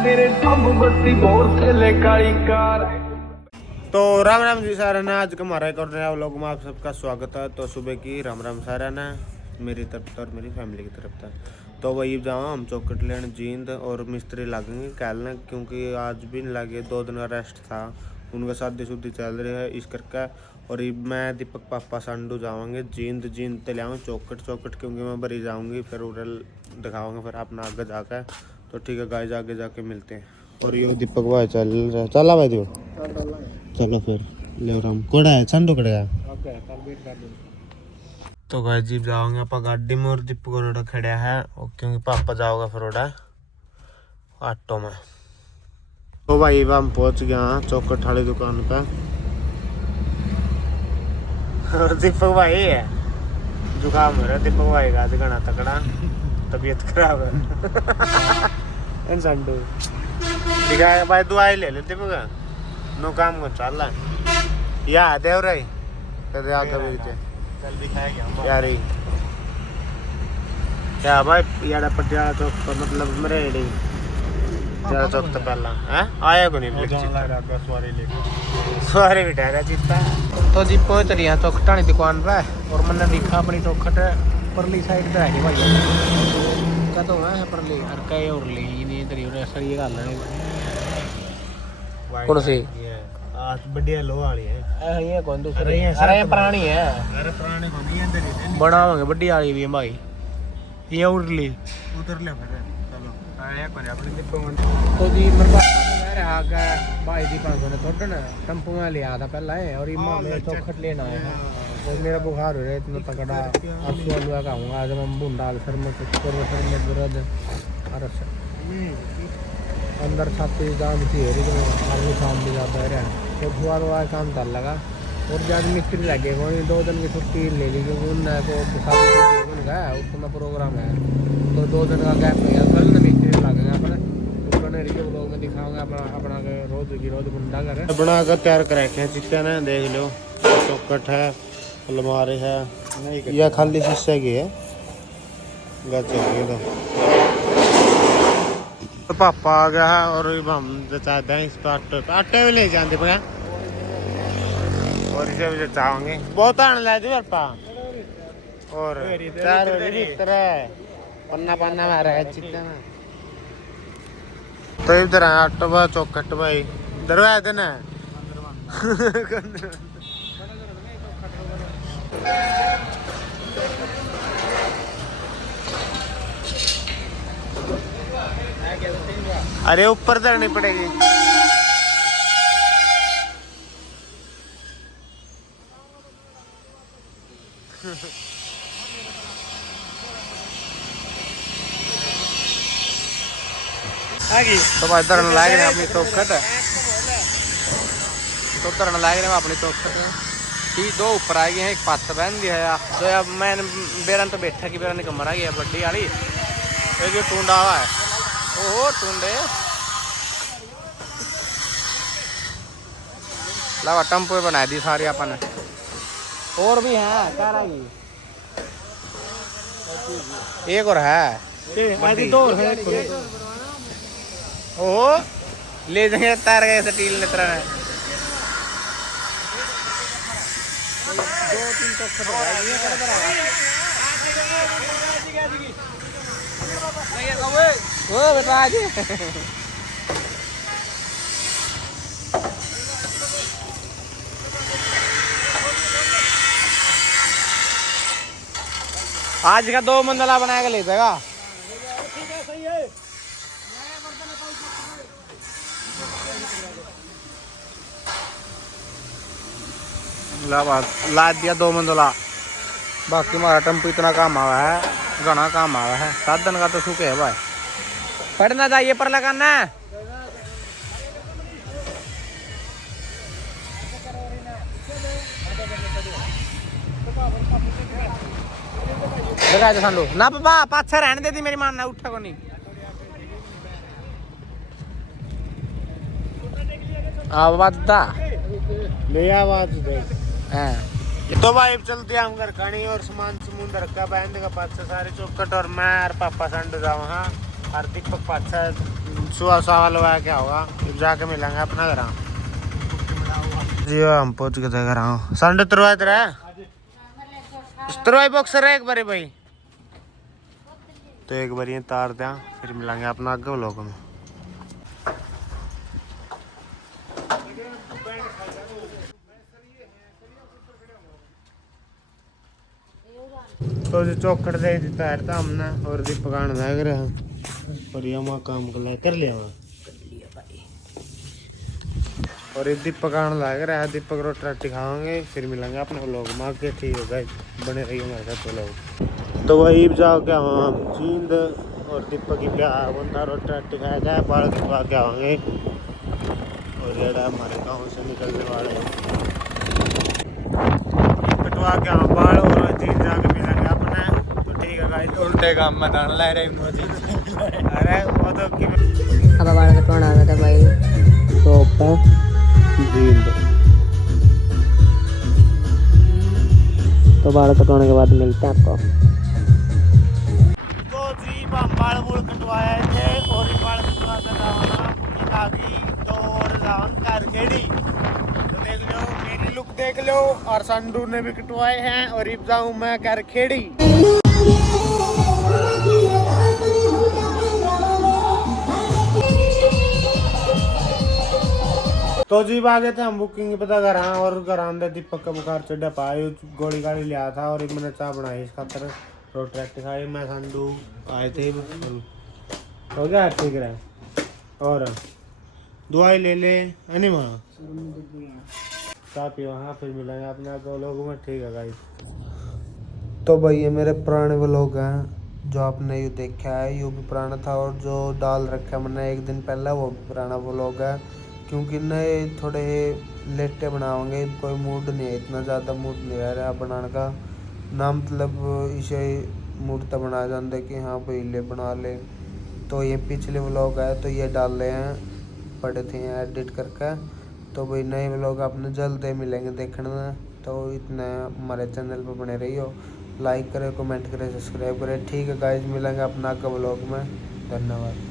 तेरे सब बत्ती बोर थले काली कार। तो राम राम जी सारा ना, आज का हमारा एक और नया व्लॉग में आप सबका स्वागत है। तो सुबह की राम राम सारा ना, मेरी तरफ और मेरी फैमिली की तरफ था। तो वही जाओ हम चौकट लेन जींद और मिस्त्री लगेंगे कहलने, क्योंकि आज भी नहीं लगे, 2 दिन का रेस्ट था, उनका शादी शुद्धि चल रही है इस करके। और मैं दीपक पापा संडू जावांगे जींद ते ले चौकट क्योंकि मैं बरी जाऊँगी, फिर उधर दिखाऊँगा फिर अपना आगे जाकर। तो ठीक है गाइस, आगे जाके मिलते हैं। और ये दीपक भाई चला भाई दियो, चलो फिर ले राम कोड़ा है संडू कड़ेगा। तो गाइस जी जाओगे आप गाड़ी में और दीपक रोड़ा खड़ा है, क्योंकि पापा जाओगा फिर रोड़ा ऑटो में। तो भाई हम पहुंच गया चौकट वाली दुकान पे। और दीपक भाई है जुकाम हो रहा है, दीपक भाई का घना तकड़ा तबीयत खराब है। संडू दिखाया भाई दवाई ले ले दीपक, नो काम को चल रहा है या देव रही कदे आगे भी कल दिखाएगा यार ही क्या भाई यार पटियाला चौक पर मतलब मेरे एडी पटियाला चौक तो पहला है आया को नहीं सवारी बिठा रहा चित्ता। तो जी पहुंच रही है चौखटा की दुकान पे, और मैंने देखा अपनी चौखट परली साइड पे है भाई कदों है परली और कई और ले नहीं इधर ही ऐसा ये गल है कौन सी बढ़िया लो वाली है ये कौन दूसरी अरे ये पुरानी है, अरे पुराने को नहीं अंदर ही बनावांगे बड़ी वाली भी है भाई ये उड़ली उधर ले फिर चलो आया कोने अपने दीपक। तो जी मेरे पास कह रहा है भाई दी 500 ने थोड़ा टम्पू में लिया था पहला है, और इमा में चौखट लेना है। और मेरा बुखार हो रहा है इतना तगड़ा, आंसू आलू खाऊंगा आज मैं बूंदा सर में सर में दर्द और अंदर छाती जाम सी है लेकिन आलू शाम भी ज़्यादा रहा है। तो हुआ तो आज काम चल लगा, और जब मिस्त्री लगे कोई 2 दिन की छुट्टी ले ली क्योंकि उनने को उनका उसका प्रोग्राम है, तो 2 दिन का गैप नहीं है। कल मिस्त्री लग गए अपने उसने रिव्यू ब्लॉग में दिखाऊंगा अपना रोज की रोज बुंदा कर बना कर तैयार कर रखे हैं चिकन है, देख लो चौकट है, अलमारी है, यह खाली शीशे की है तो पापा आ गया है। और हम चाहते हैं इस पर आटे भी ले जाते पे और इसे भी चाहेंगे बहुत आने लगे थे पापा और पन्ना पन्ना मारा है चिकन। तो इधर है आटो बा चौकट भाई दरवाजा देना अरे ऊपर धरनी पड़ेगी। तो भाई धरने लायक ने अपनी चौखट, तो करने लगे मैं अपनी चौखट ठीक 2 ऊपर आ गए हैं, एक पाथ बहन दिया है। तो अब मैं बेरन तो बैठा कि बेरन कमर आ गया बड्डी वाली ये जो टूंडा हुआ है ओह टूंडे लगा टम्पो बना दी सारी अपन, और भी है कह रहा एक और है 2 है ओ ले जाएंगे तार गए स्टील ने तरह 2-3 चौखट ओ बेटा आज आज का 2 मंजिला बना के ले जाएगा। ला दिया 2 मंजिला, बाकी हमारा टेम्पो इतना काम आवा है, घना काम आवा है, साधन का तो सुखे है भाई। पढ़ना चाहिए पर लगाना ना पापा पाछे रहने दे दी मेरी मान ना उठा को नहीं आवाज ले आवाज दे। तो भाई चलते हम घर खानी और सामान समून रखा बहन का पाछा सारे चौकट और मैं और पापा संड जाओ हाँ और दीपक पाछा सुबह सवाल हुआ क्या होगा, फिर जाके मिलेंगे अपना घर जी। हम पहुंच गए थे घर। संडे तुरवा तरवाई बॉक्सर है एक बारी भाई, तो एक बारी तार दिया, फिर मिलेंगे अपना आगे व्लॉग में। तो जो चौकड़ दे देता है था हमने, और दी पकान लग रहा और ये वहाँ काम कर लिया वहाँ, और ये दीप पकान लग रहा है। दीपक रोटी राटी खाएंगे, फिर मिलेंगे अपने लोग माँ के। ठीक हो गए, बने रहिए हमारे साथ तो लोग। तो वही जाओ क्या हम जींद और दीपक की प्यार बंदा रोटी राटी खाया जाए, बाढ़ कटवा के आएंगे। और रेड़ा हमारे गाँव से निकलने वाले कटवा के आए बाढ़, और जींद जाके मिलेंगे अपने। तो ठीक है गाइस, उल्टे काम में दान ला रहे अरे वो तो अब बाल कटवाना आ गया था भाई, तो जींद। तो बाल कटवाने के बाद मिलते हैं आपको। तो जी हम बाल बूल कटवाए थे, और बाल कटवा कर तो और कार खेड़ी। तो देख लो मेरी लुक देख लो, और संडू ने भी कटवाए हैं, और इब जाऊँ मैं कर खेड़ी। तो जी आगे थे हम बुकिंग पता करा, और घर आंदे दीपक का बुखार चढ़ा पाए, गोली गाड़ी लिया था, और मैंने चाय बनाई इस खातर, रोटी राटी खाई। मैं संडू आए थे, हो गया ठीक रहा। और दवाई ले ले है वहाँ चाय पियो। हाँ फिर मिलेंगे अपने दो लोगों में, ठीक है गाइस। तो भाई ये मेरे पुराने व्लॉग हैं, जो आपने ये देखा है ये भी पुराना था, और जो डाल रखा है मैंने एक दिन पहले वो भी पुराना व्लॉग है। क्योंकि नए थोड़े लेटे बनाओगे, कोई मूड नहीं है, इतना ज़्यादा मूड नहीं रह रहा बनाने का ना, मतलब इसे मूड तो बना जाते कि हाँ भाई ले बना ले। तो ये पिछले व्लॉग है, तो ये डाल रहे हैं, पड़े थे एडिट करके। तो भाई नए व्लॉग आपने जल्द मिलेंगे देखने में, तो इतना हमारे चैनल पर बने रहियो, लाइक करें, कमेंट करें, सब्सक्राइब करें। ठीक है गाइज, मिलेंगे अपना अगले व्लॉग में। धन्यवाद।